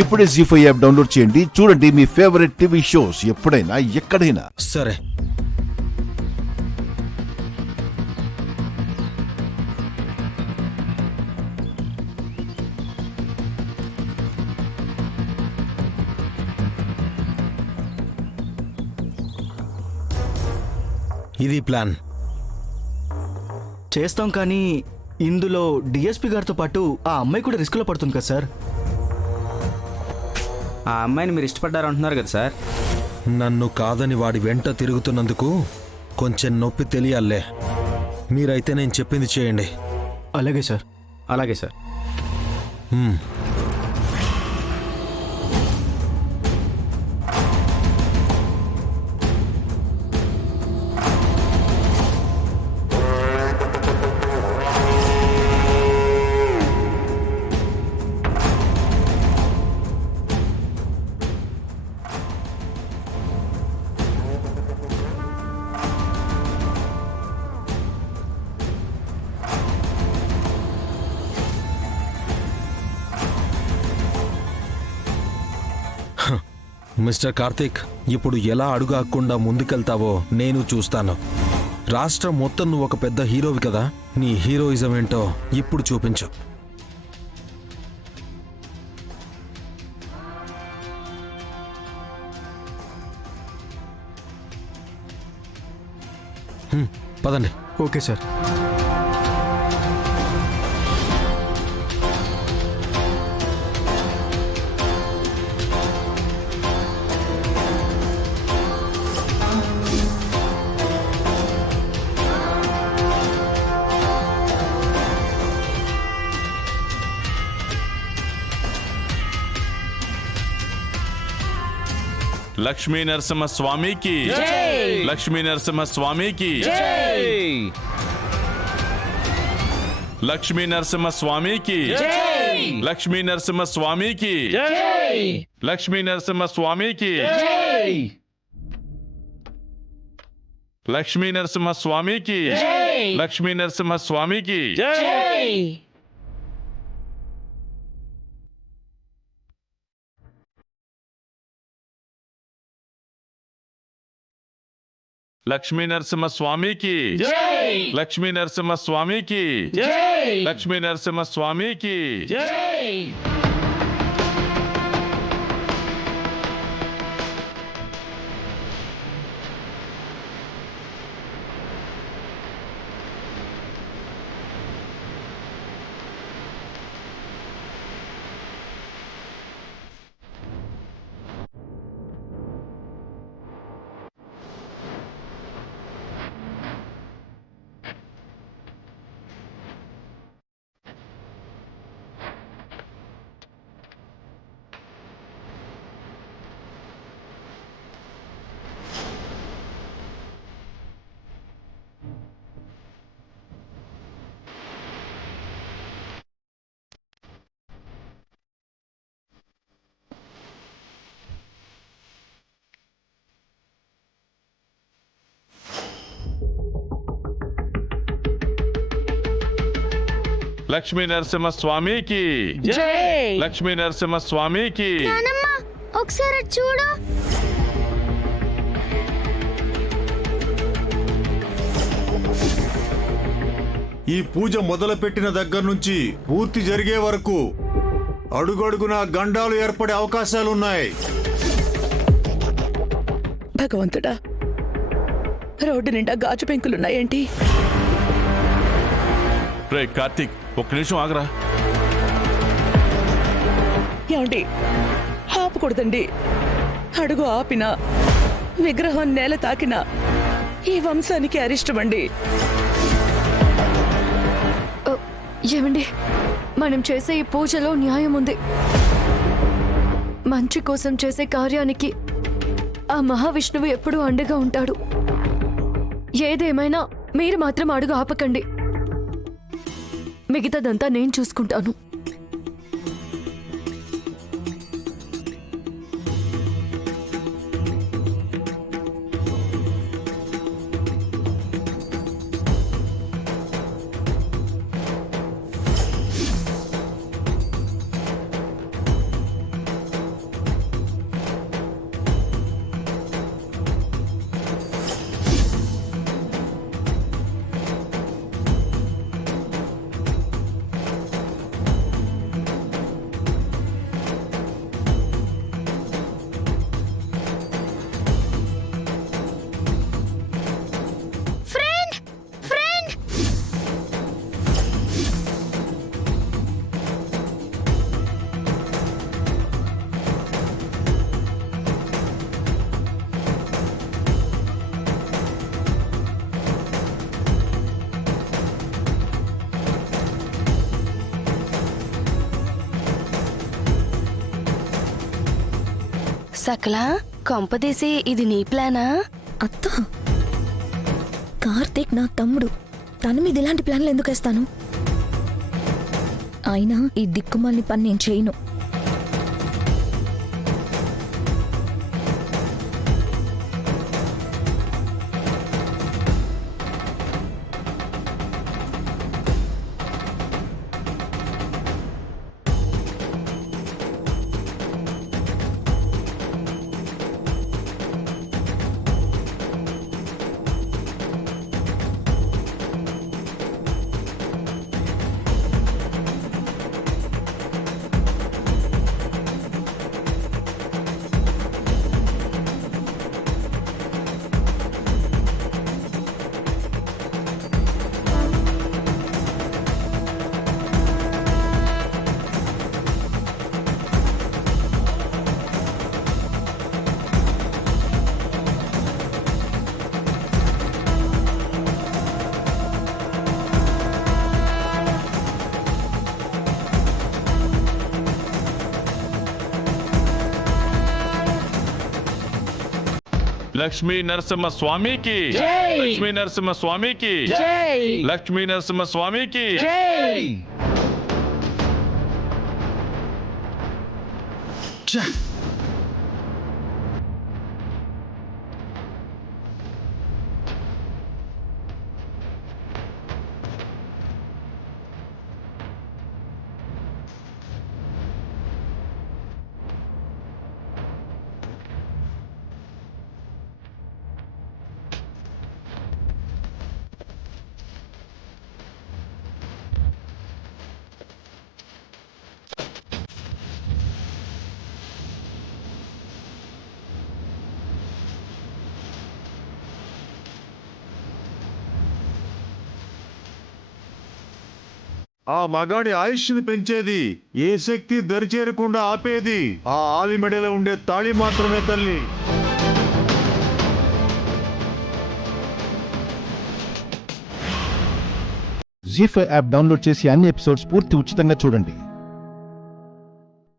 ఇప్పుడే జీ5 app download చేయండి. చూడండి మీ ఫేవరెట్ టీవీ షోస్ ఎప్పుడైనా ఎక్కడైనా. సరే, ఇది ప్లాన్ చేస్తాం. కానీ ఇందులో డిఎస్పీ గారితో పాటు ఆ అమ్మాయి కూడా రిస్క్లో పడుతుంది కదా సార్. ఆ అమ్మాయిని మీరు ఇష్టపడ్డారు అంటున్నారు కదా సార్. నన్ను కాదని వాడి వెంట తిరుగుతున్నందుకు కొంచెం నొప్పి తెలియాలే. మీరైతే నేను చెప్పింది చేయండి. అలాగే సార్. అలాగే సార్. మిస్టర్ కార్తీక్, ఇప్పుడు ఎలా అడుగాకుండా ముందుకెళ్తావో నేను చూస్తాను. రాష్ట్రం మొత్తం నువ్వు ఒక పెద్ద హీరోవి కదా, నీ హీరోయిజం ఏంటో ఇప్పుడు చూపించు. పదండి. Okay sir. లక్ష్మీ నరసింహ స్వామికి, లక్ష్మీ నరసింహ స్వామికి, లక్ష్మీ నరసింహ స్వామికి, లక్ష్మీ నరసింహ స్వామికి, లక్ష్మీ నరసింహ స్వామికి, లక్ష్మీ నరసింహ స్వామికి, లక్ష్మీ నరసింహ స్వామికి. లక్ష్మీ నరసింహ స్వామికి, లక్ష్మీ నరసింహ స్వామికి, లక్ష్మీ నరసింహ స్వామికి. లక్ష్మీ నరసింహ స్వామికి, లక్ష్మీ నరసింహ స్వామికి. ఒకసారి చూడు. ఈ పూజ మొదలుపెట్టిన దగ్గర నుంచి పూర్తి జరిగే వరకు అడుగడుగున గండాలు ఏర్పడే అవకాశాలున్నాయి. భగవంతుడా, రోడ్డు నిండా గాజు పెంకులున్నాయేంటి? రే కార్తీక్, ఒక్క నిమిషం ఆగరా. ఏమండి, ఆపకూడదండి. అడుగు ఆపినా, విగ్రహం నేల తాకినా ఈ వంశానికి అరిష్టమండి. ఏమండి, మనం చేసే ఈ పూజలో న్యాయం ఉంది. మంచి కోసం చేసే కార్యానికి ఆ మహావిష్ణువు ఎప్పుడూ అండగా ఉంటాడు. ఏదేమైనా మీరు మాత్రం అడుగు ఆపకండి. మిగతాదంతా నేను చూసుకుంటాను. సకలా కొంపదీసి ఇది నీ ప్లానా? అత్త, కార్తీక్ నా తమ్ముడు. తన మీద ఇలాంటి ప్లాన్లు ఎందుకు వేస్తాను? అయినా ఈ దిక్కుమాలిన పని నేను చేయను. లక్ష్మీ నరసింహ స్వామికి లక్ష్మీ నరసింహ స్వామికి లక్ష్మీ నరసింహ స్వామికి ఆ మగాడి ఆయుష్ని పెంచేది, ఏ శక్తి దరిచేరకుండా ఆపేది ఆ ఆలి మెడలో ఉండే తాళి మాత్రమే తల్లి. జీ5 యాప్ డౌన్లోడ్ చేసి అన్ని ఎపిసోడ్స్ పూర్తి ఉచితంగా చూడండి.